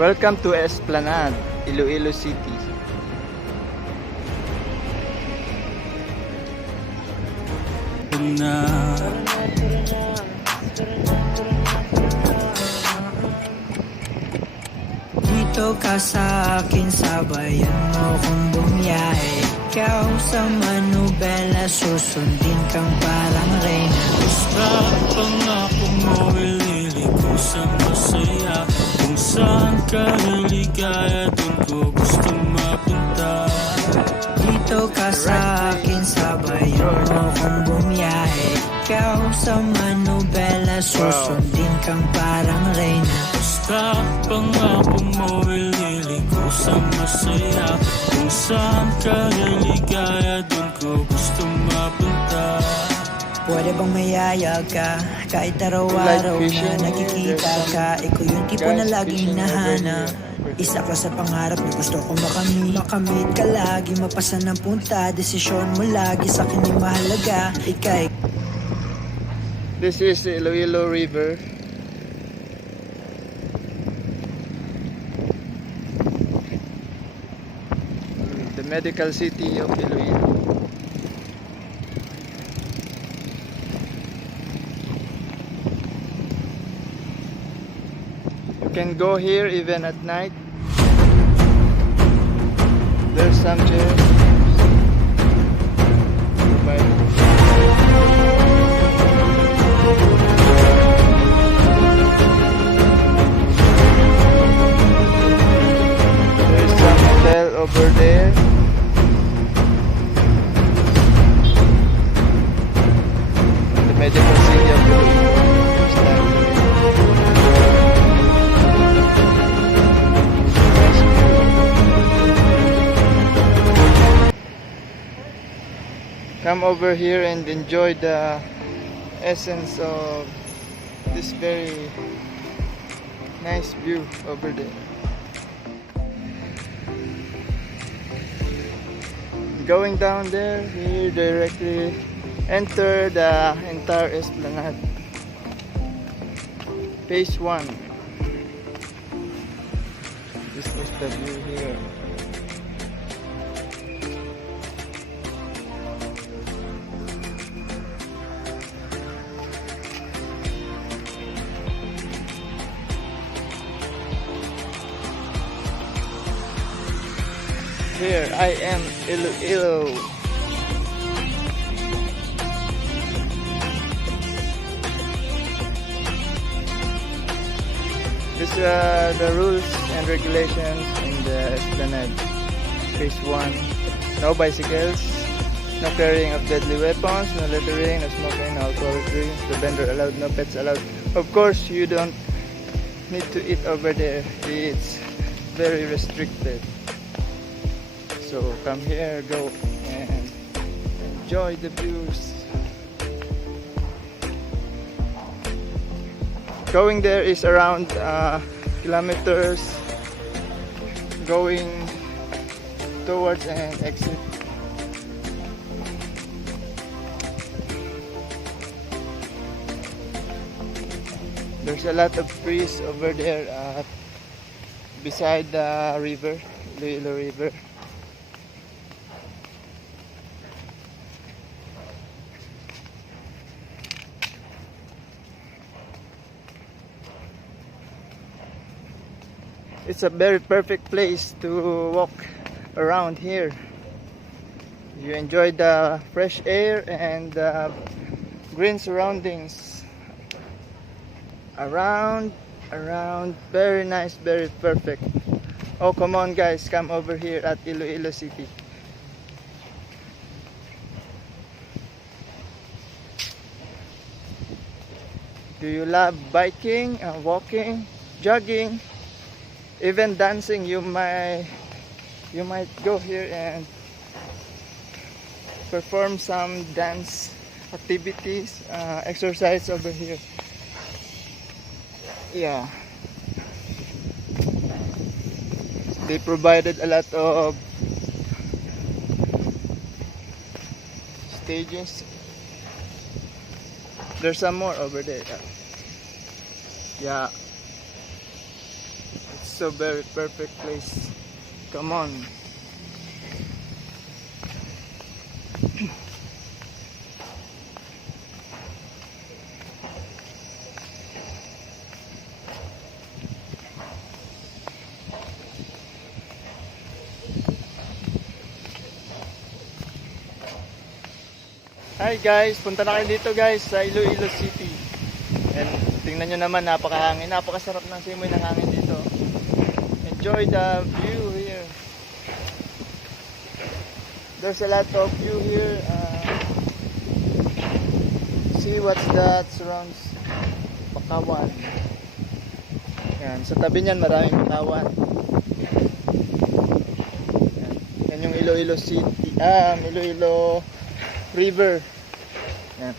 Welcome to Esplanade, Iloilo City. Dito ka sa akin, sabayan mo kung bumiyahe. Ikaw sa manubela, susundin kang parang reyna. Basta pangako mo, ililiko sa masaya. Kung saan ka liligaya, dun ko gusto mapunta. Dito ka sa akin, sabayan mo kung bumiyahe. Ikaw sa manubela, susundin kang parang reyna. Basta pangako mo, ililiko sa masaya. Kung saan ka liligaya, dun ko gusto mapunta. Pwede bang mayaya ka? Kahit araw-araw na nakikita ka, ikaw yung tipo na laging hinahanap. Isa ka sa pangarap na gusto ko makamit. Makamit ka lagi, mapasan ng punta. Desisyon mo lagi sa akin yung mahalaga. Ikay. This is Iloilo River. The medical city of Iloilo. You can go here even at night. There's some chairs. There's some hotel over there. The medical city of Iloilo. Come over here and enjoy the essence of this very nice view over there. Going down there, you directly enter the entire Esplanade. Phase 1. This is the view here. Here I am, Iloilo. These are the rules and regulations in the Esplanade. Phase 1. No bicycles, no carrying of deadly weapons, no littering, no smoking, no alcoholic drinks, the vendor allowed, no pets allowed. Of course, you don't need to eat over there. It's very restricted. So come here, go and enjoy the views. Going there is around kilometers going towards an exit. There's a lot of trees over there beside the river, Iloilo River. It's a very perfect place to walk around here. You enjoy the fresh air and the green surroundings around, very nice, very perfect. Oh, come on guys, come over here at Iloilo City. Do you love biking, walking, jogging? Even dancing, you might go here and perform some dance activities, exercise over here. Yeah, they provided a lot of stages. There's some more over there. Yeah, it's so very perfect place. Come on. Hi guys, punta na kayo dito guys sa Iloilo City. And tingnan nyo naman, napakahangin, napakasarap ng simoy ng hangin dito. Enjoy the view here. There's a lot of view here. See what's that surrounds Bakawan. Yan, sa tabi niyan maraming Bakawan. Yan yung Iloilo City, Iloilo River. Yan.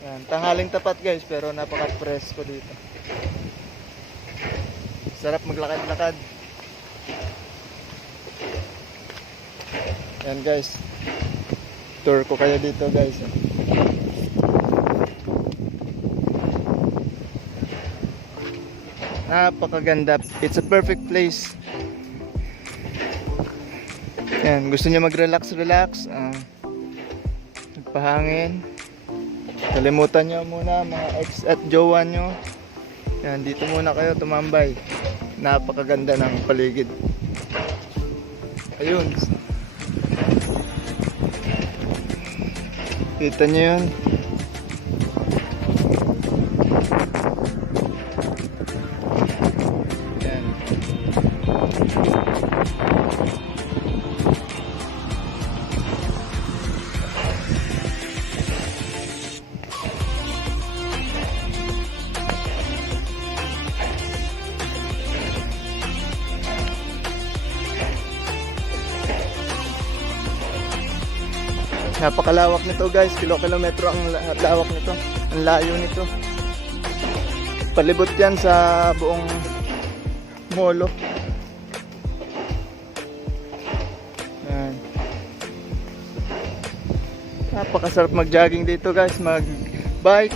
Yan, tanghaling tapat guys, pero napaka-presko dito. Sarap maglakad-lakad. Yan guys. Tour ko kayo dito guys. Napakaganda. It's a perfect place. Yan, gusto niyo mag-relax, magpahangin. Kalimutan niyo muna mga ex at jowa niyo. Yan, dito muna kayo tumambay. Napakaganda ng paligid. Ayun. Kita niyo yun. Yan. Napakalawak nito guys, kilometro ang lawak nito, ang layo nito. Palibot yan sa buong molo. Yan. Napakasarap mag-jogging dito guys, mag-bike.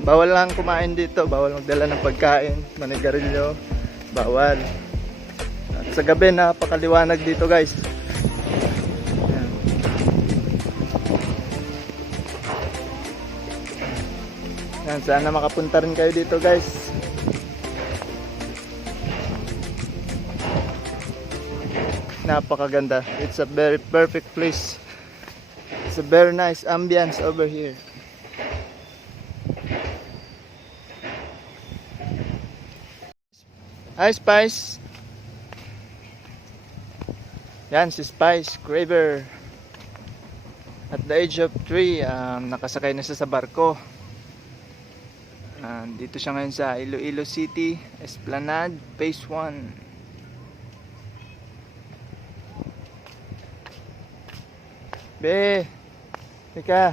Bawal lang kumain dito, bawal magdala ng pagkain, manigarilyo, bawal. At sa gabi napakaliwanag dito guys. Yan, sana makapunta rin kayo dito guys. Napakaganda. It's a very perfect place. It's a very nice ambience over here. Hi Spice. Yan si Spice Craver. At the age of 3, nakasakay na siya sa barko. Dito siya ngayon sa Iloilo City, Esplanade, Phase 1. Be, teka.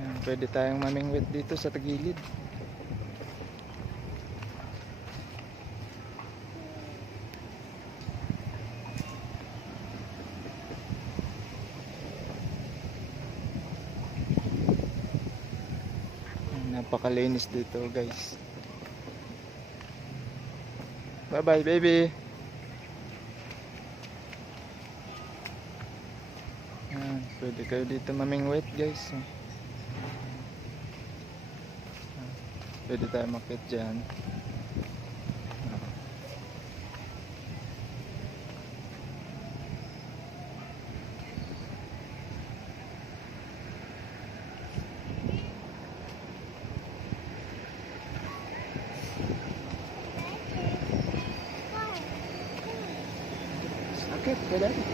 Yan, pwede tayong mamingwit dito sa tagilid. Napakalinis dito guys. Bye bye baby. Yan, pwede kayo dito mamingwit guys. Pwede tayo makit dyan. Sakit ka dahil.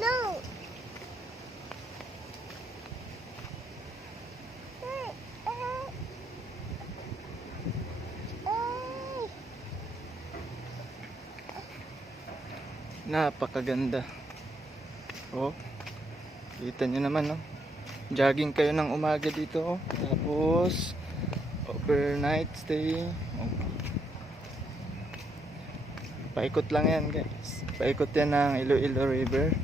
No. Napakaganda. Oh, kita nyo naman, oh. Jogging kayo ng umaga dito, oh. Tapos overnight stay. Oh. Paikot lang yan, guys. Paikot yan ng Iloilo River.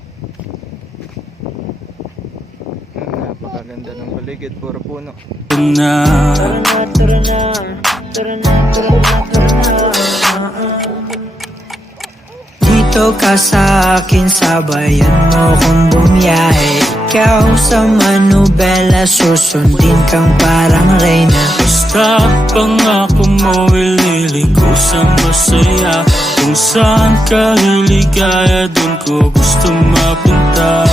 Napakaganda ng paligid, puro puno. Dito ka sa akin, sabayan mo kung bumiyahe. Ikaw sa manubela, susundin kang parang reyna. Basta pangako mo, ililigo sa masaya. Kung saan ka liligaya, dun ko gusto mapunta.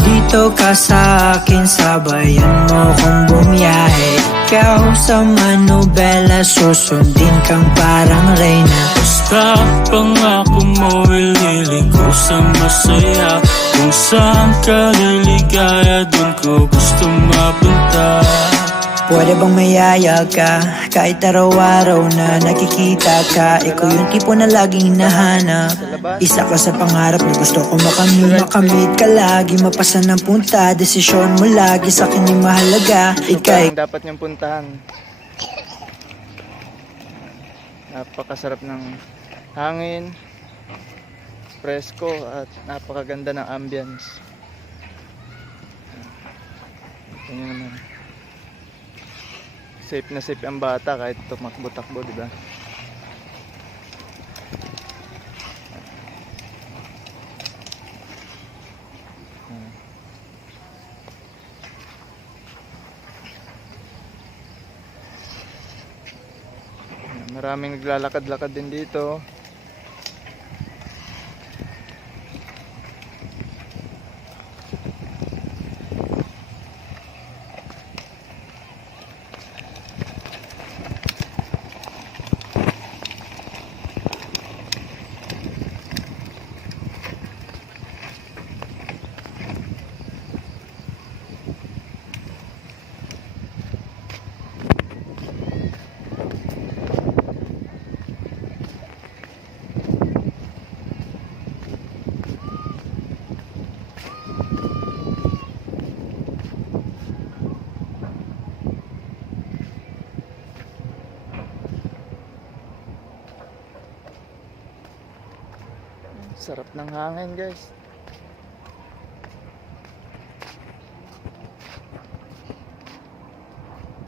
Dito ka sa akin, sabayan mo kung bumiyahe. Ikaw sa manubela, susundin kang parang reyna. Basta pangako mo, ililigo sa masaya. Kung saan ka liligaya, dun ko gusto mapunta. Pwede bang mayaya ka, kahit araw-araw na nakikita ka. Ikaw yung tipo na laging hinahanap. Isa ka sa pangarap na gusto ko makamit. Makamit ka lagi, mapasan ng punta. Desisyon mo lagi sa akin yung mahalaga. Ika'y Dapat niyong puntahan. Napakasarap ng hangin, presko, at napakaganda ng ambience. Ito nyo naman. Safe na safe ang bata kahit tumakbo-takbo, di ba? Maraming naglalakad-lakad din dito. Sarap ng hangin, guys.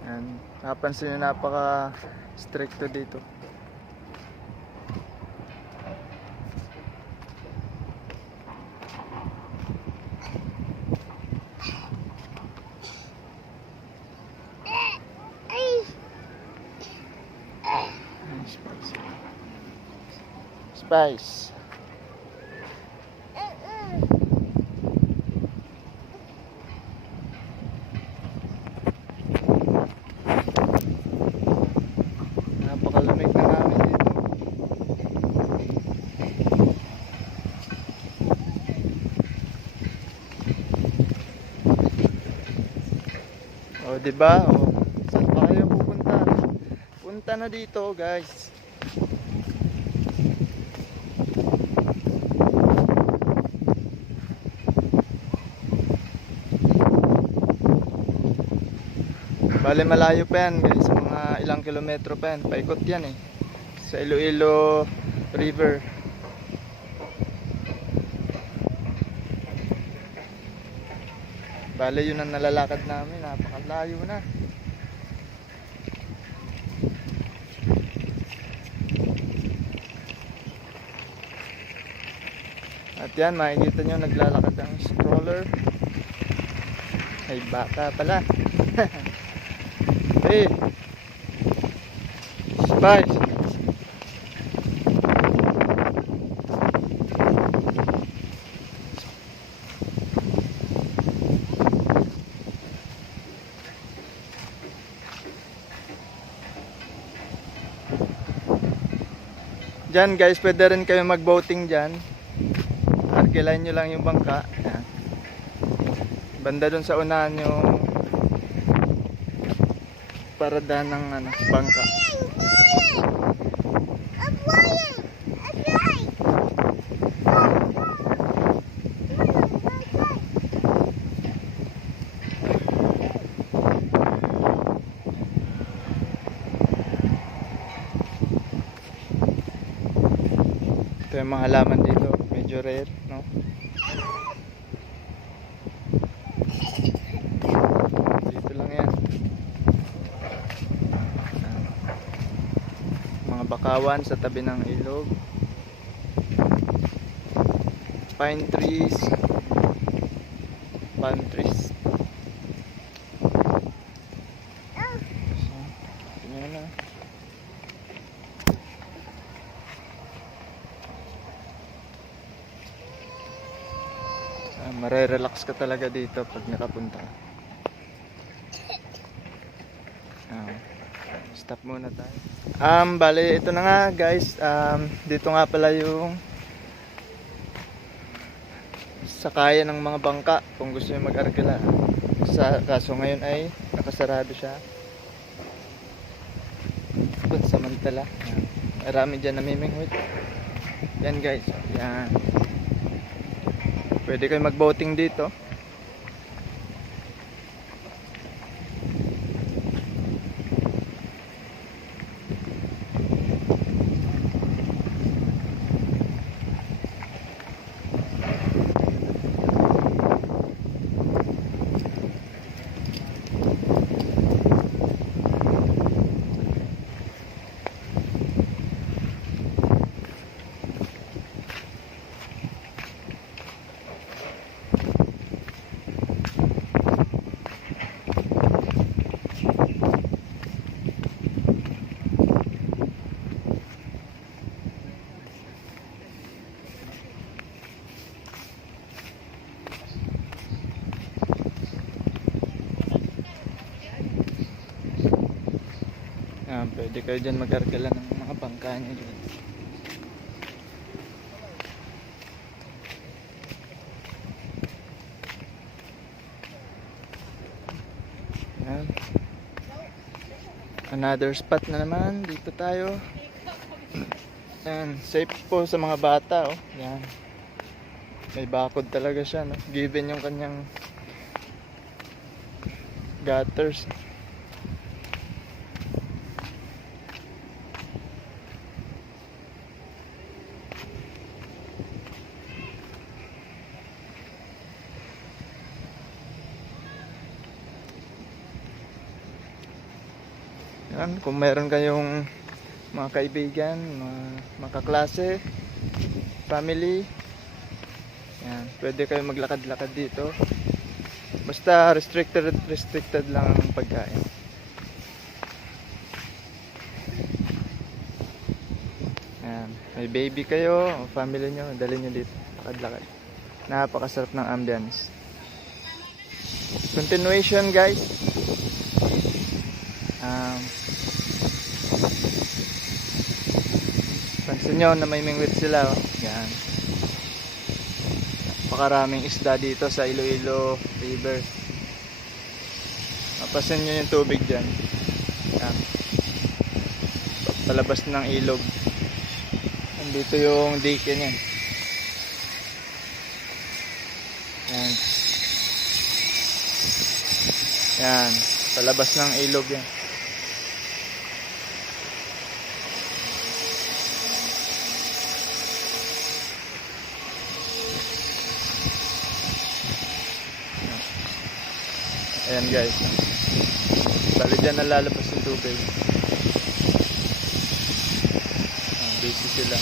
Yan. Napansin nyo, napaka stricto dito. Spice. Napakalamig na namin dito. O, diba? O, saan pa kayo pupunta? Punta na dito, guys. Bale malayo pa yan, guys, mga ilang kilometro pa yan, paikot yan eh, sa Iloilo River. Bale yun ang nalalakad namin, napakalayo na. At yan, makikita nyo naglalakad ang stroller. Ay, bata pala. Hey, Spice. Diyan, guys, pwede rin kayo mag-boating dyan. Arkilain nyo lang yung bangka. Yan. Banda dun sa unahan yung parada ng bangka. yung mga halaman dito, medyo rare, no? Dito lang yan. Mga bakawan sa tabi ng ilog. Pine trees. Palm trees. Tingnan na. Marerelax ka talaga dito pag nakapunta. Stop muna tayo. Bale, ito na nga guys. Dito nga pala yung sakayan ng mga bangka kung gusto nyo mag-arkila. Kaso ngayon ay nakasarado siya. Samantala. Marami dyan namimingwit. Yan guys. Yan. Pwede kayo mag-boating dito. Pwede kayo dyan mag-arkila ng mga bangka nyo dyan. Yan. Another spot na naman. Dito tayo. Yan. Safe po sa mga bata. Oh. Yan. May bakod talaga siya. No? Given yung kanyang gutters. Yan, kung meron kayong mga kaibigan, mga kaklase, family, yan, pwede kayo maglakad-lakad dito. Basta restricted lang ang pagkain. Yan, may baby kayo, o family nyo, dalhin nyo dito, lakad-lakad. Napakasarap ng ambience. Continuation guys. Pansin nyo na may mingwit sila. Oh. Yan. Napakaraming isda dito sa Iloilo River. Mapasin nyo yung tubig dyan. Yan. Palabas ng ilog. Nandito yung dike niyan. Yan. Yan. Palabas ng ilog yan. Ayan guys. Bali dyan nalalabas yung tubig. Busy sila.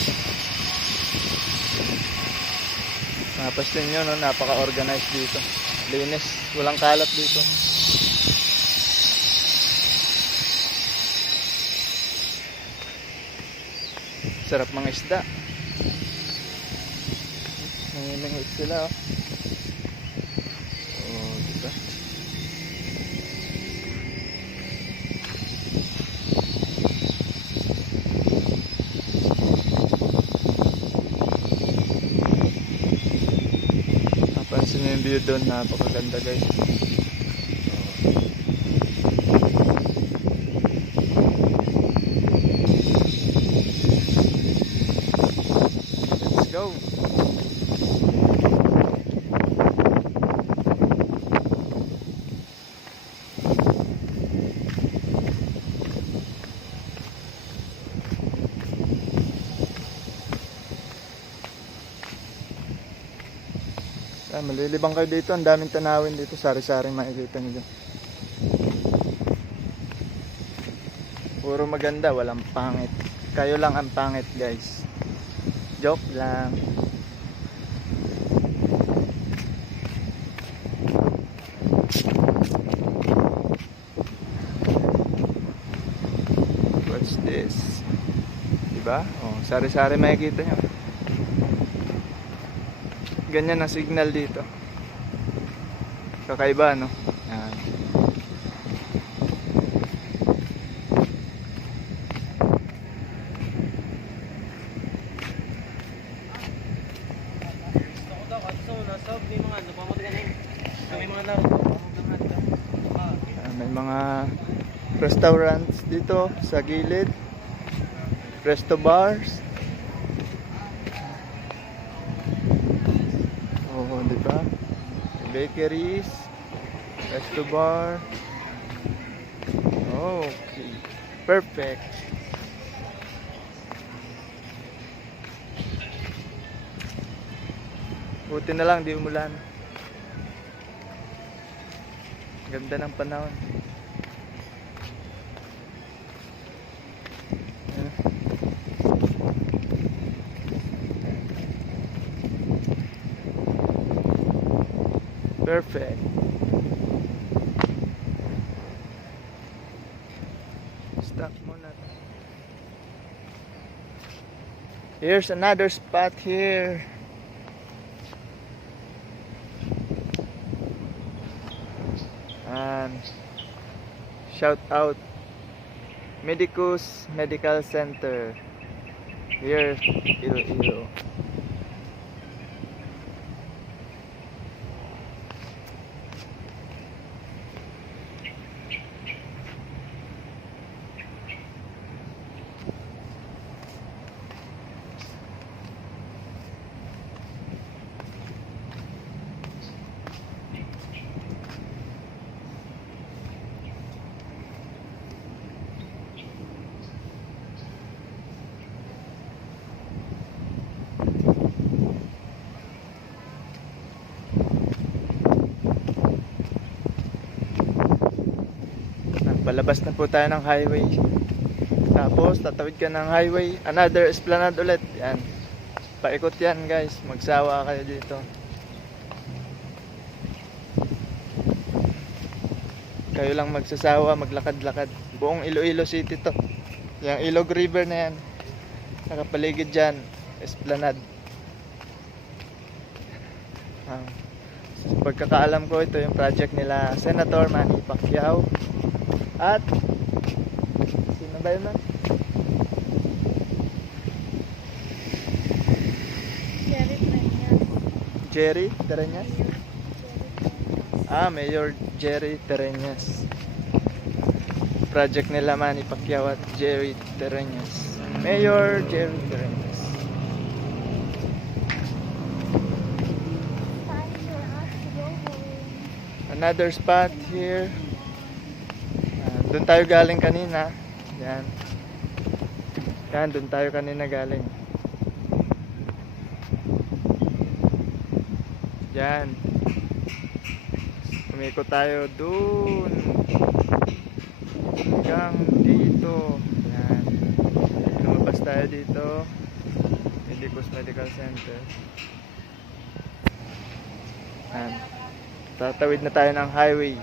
Napasin nyo, no? Napaka-organized dito. Linis. Walang kalat dito. Sarap mga isda. Nangimingwit sila. Oh, diba? Napansin nyo yung view doon. Napakaganda guys. Let's go. Ay, malilibang kayo dito. Ang daming tanawin dito. Sari-sari makikita nyo dyan. Puro maganda, walang pangit. Kayo lang ang pangit, guys. Joke lang. What's this? Diba? Oh, sari-sari makikita nyo. Ganyan ang signal dito. Kakaiba, no? Yan. May mga restaurants dito sa gilid. Resto bars. Oh, di ba? Bakeries, resto bar. Okay. Perfect. Buti na lang di umulan. Ganda ng panahon. Ayan. Perfect. Stop muna. Here's another spot here. And shout out Medicus Medical Center here, Iloilo. Palabas na po tayo ng highway. Tapos tatawid ka ng highway, another esplanade ulit. Yan. Paikot yan, guys. Magsawa kayo dito. Kayo lang magsasawa, maglakad-lakad. Buong Iloilo City to. Yung Ilog River na yan. Nakapaligid dyan, esplanade. Sa pagkakaalam ko, ito yung project nila Senator Manny Pacquiao. At sino ba yun? Jerry Tereñas. Mayor Jerry Tereñas. Project nila Manny Pacquiao at Jerry Tereñas. Mayor Jerry Tereñas. Another spot here. Doon tayo galing kanina. Yan. Yan, doon tayo kanina galing. Yan. Umikot tayo doon. Hanggang dito. Yan. Lumabas tayo dito. Medicus Medical Center. Yan. Tatawid na tayo ng highway.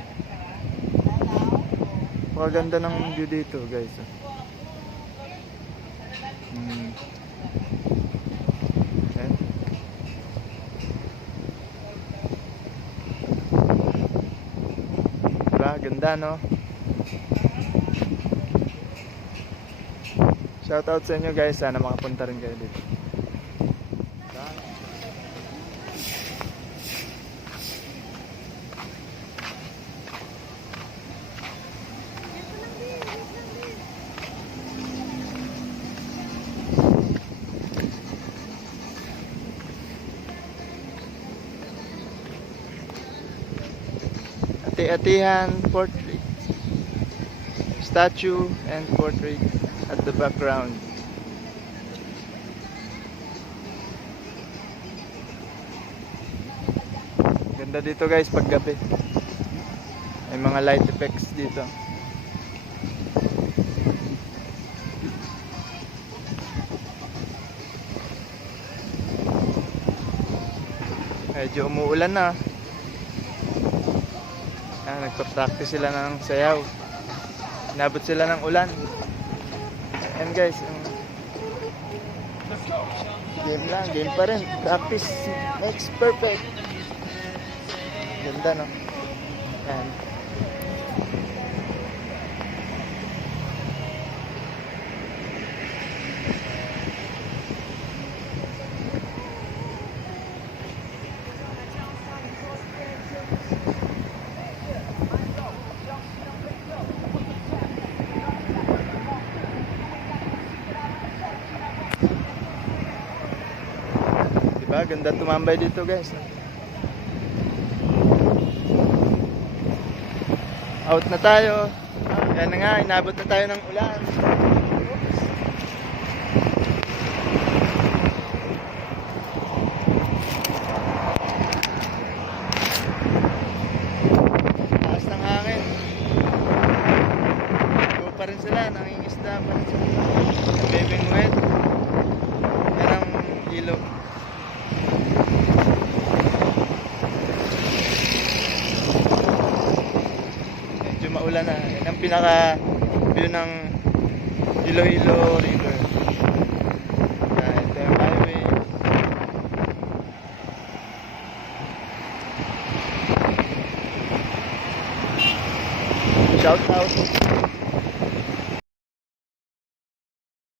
Maganda ng view dito, guys. Ayan. Diba? Ganda, no? Shout out sa inyo, guys. Sana makapunta rin kayo dito. Ati-atihan portrait, statue and portrait at the background. Ganda dito guys pag gabi. May mga light effects dito. Medyo umuulan na. Nagpa-practice sila ng sayaw. Inabot sila ng ulan. Ayan guys. Game lang, game pa rin. Practice makes perfect. Ganda no? Ayan. Diba? Ganda tumambay dito guys. Out na tayo. Yan na nga, inabot na tayo ng ulan. Oops. Taas ng hangin. Go pa rin sila, nangingisda pa rin sila. Bebeng wet. Yan ang ilog. Maulan na. Yan ang pinaka view ng Iloilo River. Yan, ito yung highway. Shout out